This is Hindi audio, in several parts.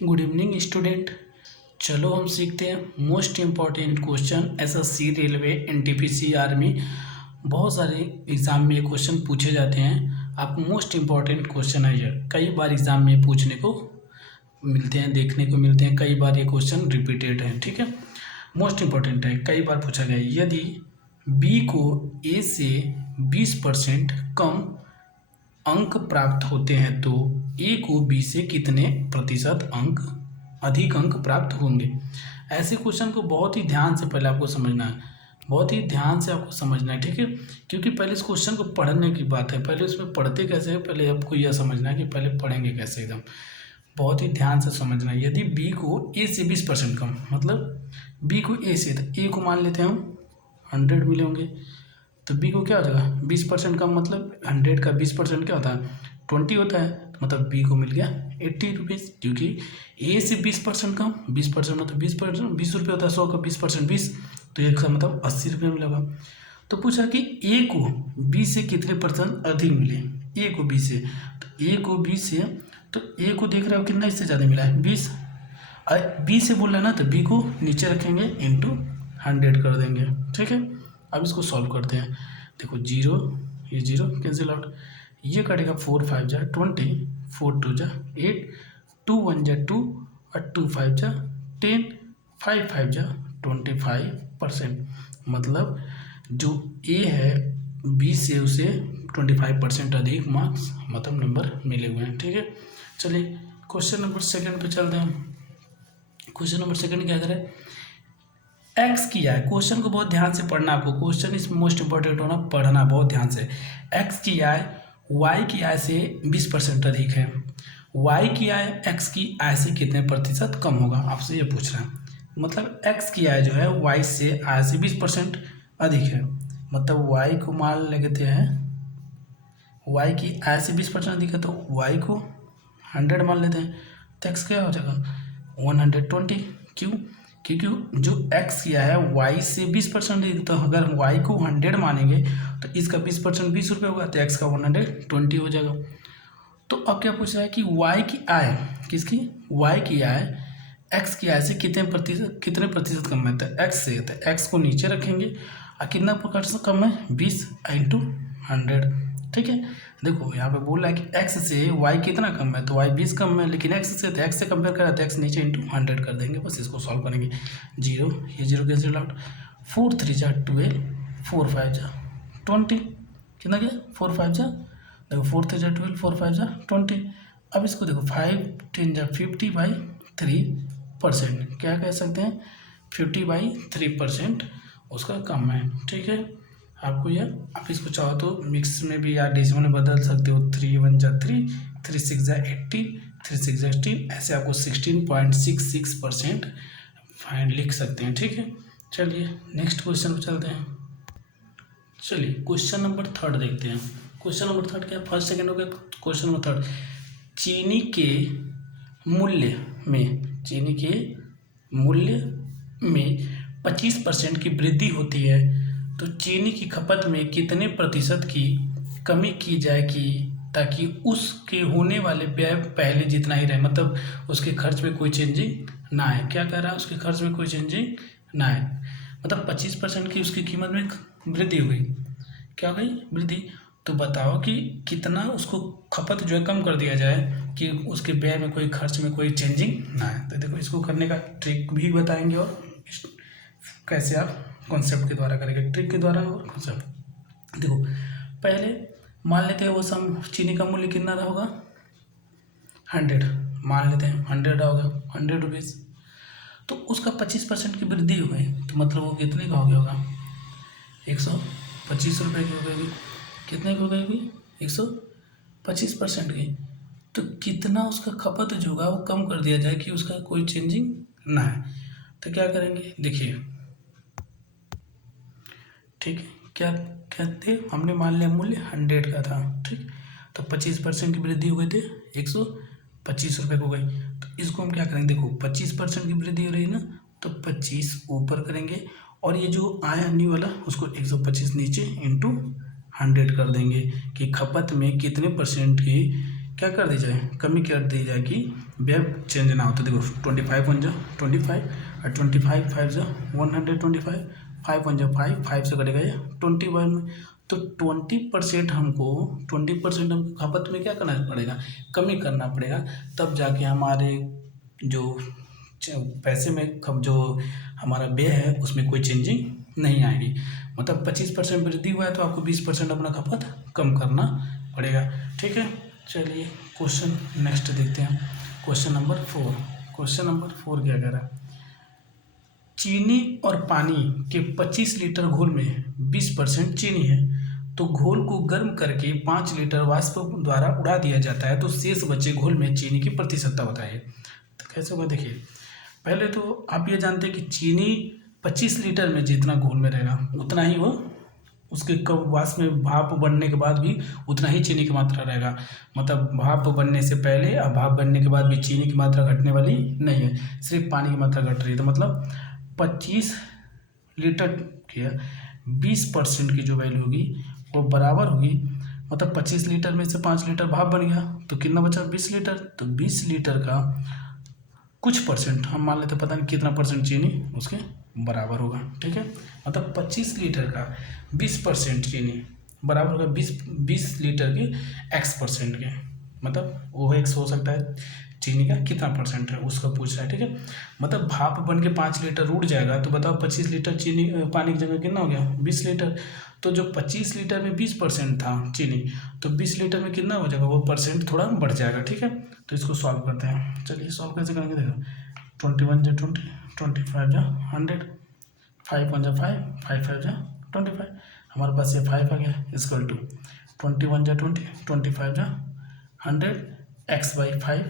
Good evening student. चलो हम सीखते हैं most important question. SSC, railway, NTPC, army, बहुत सारे एग्ज़ाम में ये क्वेश्चन पूछे जाते हैं। आपको मोस्ट इम्पॉर्टेंट क्वेश्चन है ये, कई बार एग्ज़ाम में पूछने को मिलते हैं, देखने को मिलते हैं, कई बार ये क्वेश्चन रिपीटेड है। ठीक है, मोस्ट इम्पॉर्टेंट है, कई बार पूछा गया है। यदि बी को ए से 20% कम अंक प्राप्त होते हैं तो ए को बी से कितने प्रतिशत अंक अधिक अंक प्राप्त होंगे। ऐसे क्वेश्चन को बहुत ही ध्यान से पहले आपको समझना है, बहुत ही ध्यान से आपको समझना है। ठीक है, क्योंकि पहले इस क्वेश्चन को पढ़ने की बात है, पहले उसमें पढ़ते कैसे है, पहले आपको यह समझना है कि पहले पढ़ेंगे कैसे। एकदम बहुत ही ध्यान से समझना है। यदि बी को ए से 20% कम, मतलब बी को ए से, तो ए को मान लेते हैं हम 100 मिले होंगे, तो बी को क्या हो जाएगा 20% कम, मतलब 100 का 20% क्या होता है 20 होता है, तो मतलब बी को मिल गया 80 रुपीज़। क्योंकि ए से 20% कम, 20% मतलब 20%, 20 रुपये होता है, 100 का 20% 20, तो एक का मतलब 80 रुपये मिलेगा। तो पूछा कि ए को बी से कितने % अधिक मिले, ए को बी से, तो ए को बी से, तो ए को देख रहे हो कितना इससे ज़्यादा मिला है 20, बी से बोल रहा है ना, तो बी को नीचे रखेंगे इंटू 100 कर देंगे। ठीक है, अब इसको सॉल्व करते हैं। देखो जीरो, ये जीरो कैंसिल आउट, ये कटेगा 4 5 जा 20, 4 2 जा 8, 2 1 जा 2 और 2 5 जा 10, 5 5 जा 25%। मतलब जो ए है बी से उसे 25% अधिक मार्क्स मतलब नंबर मिले हुए हैं। ठीक है, चलिए क्वेश्चन नंबर सेकंड पे चलते हैं। क्वेश्चन नंबर सेकंड क्या करें, एक्स किया है, क्वेश्चन को बहुत ध्यान से पढ़ना आपको, क्वेश्चन इस मोस्ट इंपॉर्टेंट होना, पढ़ना बहुत ध्यान से। एक्स की आय वाई की आय से 20% अधिक है, वाई की आय एक्स की आय से कितने प्रतिशत कम होगा, आपसे ये पूछ रहा है। मतलब एक्स की आय जो है वाई से आय से 20% अधिक है, मतलब वाई को मान लेते हैं, वाई की आय से 20% अधिक है, तो वाई को 100 मान लेते हैं, तो एक्स क्या हो जाएगा 120। क्यों, क्योंकि जो x किया है y से 20%, तो अगर y को 100 मानेंगे तो इसका 20% 20 रुपये होगा, तो x का 120 हो जाएगा। तो अब क्या पूछ रहा है कि y की आय, किसकी, y की आय x की आय से कितने प्रतिशत कम है, तो x से, तो x को नीचे रखेंगे और कितना प्रतिशत कम है 20 इंटू 100। ठीक है, देखो यहाँ पे बोल रहा है कि x से y कितना कम है, तो y 20 कम है, लेकिन x से, तो x से कंपेयर करा तो x नीचे इंटू 100 कर देंगे, बस इसको सॉल्व करेंगे। जीरो, ये जीरो कैंसिल आउट, 4 3 जा 12, 4 5 जा 20, कितना गया 4 5 जा, देखो 4 3 जा 12, 4 5 जा 20। अब इसको देखो 5 10 जा 50/3%, क्या कह सकते हैं 50/3% उसका कम है। ठीक है, आपको यह, आप इसको चाहो तो मिक्स में भी या डेसिमल में बदल सकते हो, 3 1 जा 3, 3 6 जा 18, 3 6 जा 18, ऐसे आपको 16.66% फाइन लिख सकते हैं। ठीक है, चलिए नेक्स्ट क्वेश्चन पर चलते हैं। चलिए क्वेश्चन नंबर थर्ड देखते हैं। क्वेश्चन नंबर थर्ड क्या, फर्स्ट सेकेंड हो गया, क्वेश्चन नंबर थर्ड, चीनी के मूल्य में, चीनी के मूल्य में 25% की वृद्धि होती है, तो चीनी की खपत में कितने प्रतिशत की कमी की जाए कि ताकि उसके होने वाले व्यय पहले जितना ही रहे, मतलब उसके खर्च में कोई चेंजिंग ना आए। क्या कह रहा है, उसके खर्च में कोई चेंजिंग ना आए, मतलब 25% की उसकी कीमत में वृद्धि हुई, क्या गई वृद्धि, तो बताओ कि कितना उसको खपत जो है कम कर दिया जाए कि उसके व्यय में कोई खर्च में कोई चेंजिंग ना आए। तो देखो इसको करने का ट्रिक भी बताएंगे और कैसे आप कॉन्सेप्ट के द्वारा करेंगे, ट्रिक के द्वारा और कॉन्सेप्ट। देखो पहले मान लेते हैं वो सम चीनी का मूल्य कितना रहा होगा 100, मान लेते हैं 100 होगा 100 रुपीज़, तो उसका 25% की वृद्धि हो गई, तो मतलब वो कितने का हो गया होगा 125 रुपये की हो गई, कितने की हो गई 125% की। तो कितना उसका खपत जो होगा वो कम कर दिया जाए कि उसका कोई चेंजिंग ना है, तो क्या करेंगे देखिए। ठीक है, क्या कहते हमने मान लिया मूल्य 100 का था, ठीक, तो 25% की वृद्धि हो गई थी 125 रुपये हो गई, तो इसको हम क्या करेंगे, देखो 25% की वृद्धि हो रही है ना, तो 25 ऊपर करेंगे और ये जो आया अन्य वाला उसको 125 नीचे इंटू 100 कर देंगे कि खपत में कितने परसेंट की क्या कर दी जाए, कमी कर दी जाए कि व्यय चेंज ना हो। तो देखो 25 वन जा 25 और 25 5 जा 125, 5 वन जा 5, 5 से कटेगा ये 21 में। तो 20% हमको 20% हमको खपत में क्या करना पड़ेगा, कमी करना पड़ेगा, तब जाके हमारे जो पैसे में जो हमारा व्यय है उसमें कोई चेंजिंग नहीं आएगी। मतलब 25% वृद्धि हुआ है तो आपको 20% अपना खपत कम करना पड़ेगा। ठीक है, चलिए क्वेश्चन नेक्स्ट देखते हैं। Question number 4। क्वेश्चन नंबर 4 क्या कह रहा है, चीनी और पानी के 25 लीटर घोल में 20% चीनी है, तो घोल को गर्म करके 5 लीटर वाष्प द्वारा उड़ा दिया जाता है, तो शेष बचे घोल में चीनी की प्रतिशतता बताइए। तो कैसे होगा देखिए, पहले तो आप ये जानते हैं कि चीनी 25 लीटर में जितना घोल में रहेगा उतना ही वो उसके कब वाष्प में भाप बनने के बाद भी उतना ही चीनी की मात्रा रहेगा। मतलब भाप बनने से पहले और भाप बनने के बाद भी चीनी की मात्रा घटने वाली नहीं है, सिर्फ पानी की मात्रा घट रही है। तो मतलब 25 लीटर की 20% की जो वैल्यू होगी वो बराबर होगी, मतलब 25 लीटर में से 5 लीटर भाप बन गया तो कितना बचा 20 लीटर। तो 20 लीटर का कुछ परसेंट हम मान लेते, पता नहीं कितना परसेंट चीनी उसके बराबर होगा। ठीक है, मतलब 25 लीटर का 20% चीनी बराबर होगा 20 लीटर के x% के, मतलब वो x हो सकता है चीनी का कितना परसेंट है उसका पूछ रहा है। ठीक है, मतलब भाप बन के 5 लीटर उड़ जाएगा तो बताओ 25 लीटर चीनी पानी की जगह कितना हो गया 20 लीटर। तो जो 25 लीटर में 20% था चीनी, तो 20 लीटर में कितना हो जाएगा, वो परसेंट थोड़ा बढ़ जाएगा। ठीक है, तो इसको सॉल्व करते हैं। चलिए सॉल्व कैसे करेंगे, देखो 21 जा 20, 25 जा 100, 5 1 जा 5, 5 5 जा 25, हमारे पास ये 5 आ गया इक्वल टू 21 जा 20, 25 जा 100 x/5,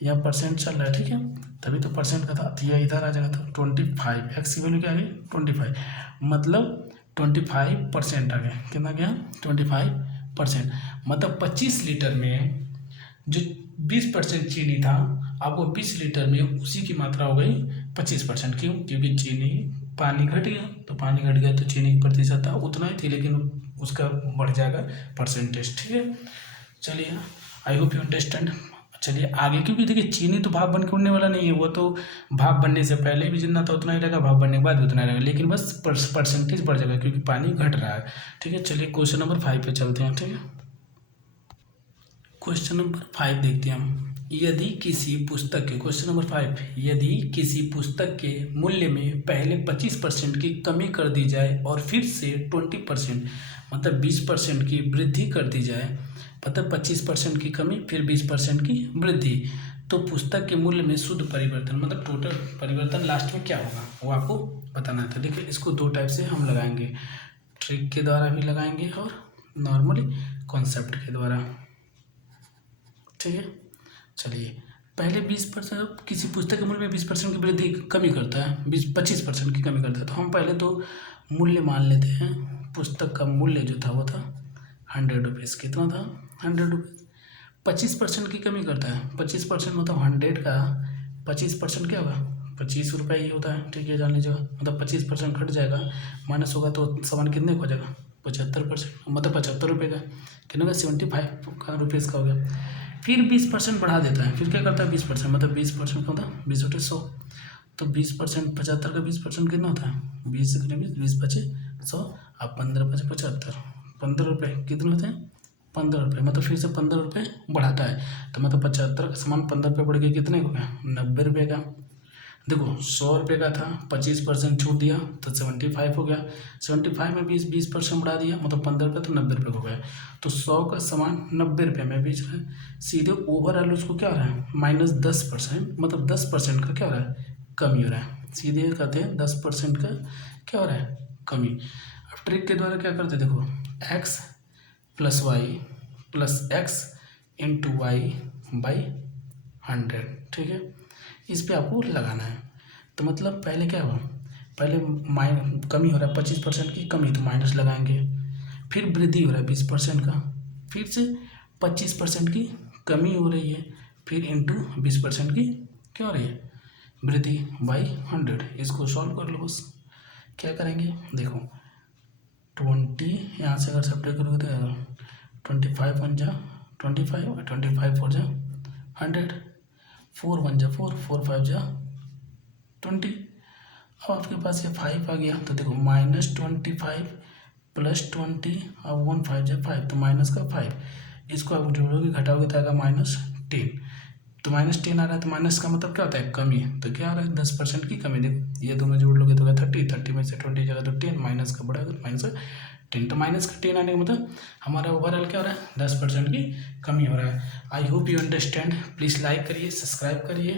यह परसेंट चल रहा है। ठीक है, तभी तो परसेंट का था, तो यह इधर आ जाएगा। तो 25 एक्स की वैल्यू क्या आ गई 25, मतलब 25% आ गया। कितना गया 25%, मतलब 25 लीटर में जो 20% चीनी था, अब वो 20 लीटर में उसी की मात्रा हो गई 25%। क्यों, क्योंकि चीनी पानी घट गया, तो पानी घट गया तो चीनी की प्रतिशतता उतना ही थी, लेकिन उसका बढ़ जाएगा परसेंटेज। ठीक है, चलिए आई होप यू अंडरस्टैंड। चलिए आगे, क्योंकि देखिए चीनी तो भाप बन के उड़ने वाला नहीं है, वो तो भाप बनने से पहले भी जितना था उतना ही रहेगा, भाप बनने के बाद भी उतना ही रहेगा, लेकिन बस परसेंटेज बढ़ जाएगा क्योंकि पानी घट रहा है। ठीक है, चलिए क्वेश्चन नंबर 5 पे चलते हैं। ठीक है, क्वेश्चन नंबर 5 देखते हैं हम। यदि किसी पुस्तक के, क्वेश्चन नंबर 5, यदि किसी पुस्तक के मूल्य में पहले 25% की कमी कर दी जाए और फिर से 20% मतलब 20% की वृद्धि कर दी जाए, मतलब 25% की कमी फिर 20% की वृद्धि, तो पुस्तक के मूल्य में शुद्ध परिवर्तन मतलब टोटल परिवर्तन लास्ट में क्या होगा वो आपको बताना था। देखिए इसको दो टाइप से हम लगाएंगे, ट्रिक के द्वारा भी लगाएंगे और नॉर्मली कॉन्सेप्ट के द्वारा। ठीक है, चलिए पहले 20% किसी पुस्तक के मूल्य में 20% की वृद्धि कमी करता है, 25% की कमी करता है, तो हम पहले तो मूल्य मान लेते हैं। पुस्तक का मूल्य जो था वो था 100 रुपीज़। कितना था 100 रुपीज़। 25% की कमी करता है, 25% मतलब 100 का 25% क्या होगा 25 रुपये ही होता है। ठीक है, जान लीजिएगा, मतलब 25% घट जाएगा, माइनस होगा तो सामान कितने का हो जाएगा 75%, मतलब 75 रुपये का, कितना का 75 रुपीज़ का हो गया। फिर 20% बढ़ा देता है, फिर क्या करता है 20%, मतलब 20% का होता है 20/100, तो 20% 75 का 20% कितना होता है 20 से 20 बचे 100, अब 15 बचे 75, 15 रुपये कितने होते हैं 15 रुपये, मतलब फिर से 15 रुपये बढ़ाता है, तो मतलब 75 का सामान 15 रुपये बढ़ के कितने हो गया 90 रुपये का। देखो 100 रुपये का था, 25% छूट दिया तो 75 हो गया, 75 में 20% बढ़ा दिया, मतलब 15 रुपये तो 90 रुपये हो गया, तो 100 का सामान 90 रुपये में बेच रहे हैं। सीधे ओवरऑल उसको क्या हो रहा है -10%, मतलब 10% का क्या हो रहा है कमी हो रहा है। सीधे कहते हैं 10% का क्या हो रहा है कमी। अब ट्रिक के द्वारा क्या करते हैं, देखो x + y + x × y/100। ठीक है, इस पे आपको लगाना है। तो मतलब पहले क्या हुआ, पहले कमी हो रहा है 25% की कमी, तो माइनस लगाएंगे, फिर वृद्धि हो रहा है 20% का, फिर से 25% की कमी हो रही है, फिर इंटू 20% की क्या हो रही है वृद्धि /100। इसको सॉल्व कर लो बस। क्या करेंगे, देखो 20 यहाँ से अगर सब्ट्रैक्ट करोगे तो 25 1 जा 25 और 25 4 जा 100, 4 1 जा 4, 4 5 जा 20। अब आपके पास ये 5 आ गया तो देखो -25 +20 और 1 5 जा 5 तो माइनस का 5, इसको आप जोड़ोगे घटाओगे तो आएगा -10। तो -10 आ रहा है तो माइनस का मतलब क्या होता है, कमी। तो क्या आ रहा है 10% की कमी। देखो ये दोनों जोड़ लोगे तो होगा 30 में से 20 जगह तो 10 माइनस का बढ़ाएगा -10। तो माइनस का 10 आने का मतलब हमारा ओवरऑल क्या हो रहा है 10% की कमी हो रहा है। I hope you understand. Please like करिए, सब्सक्राइब करिए।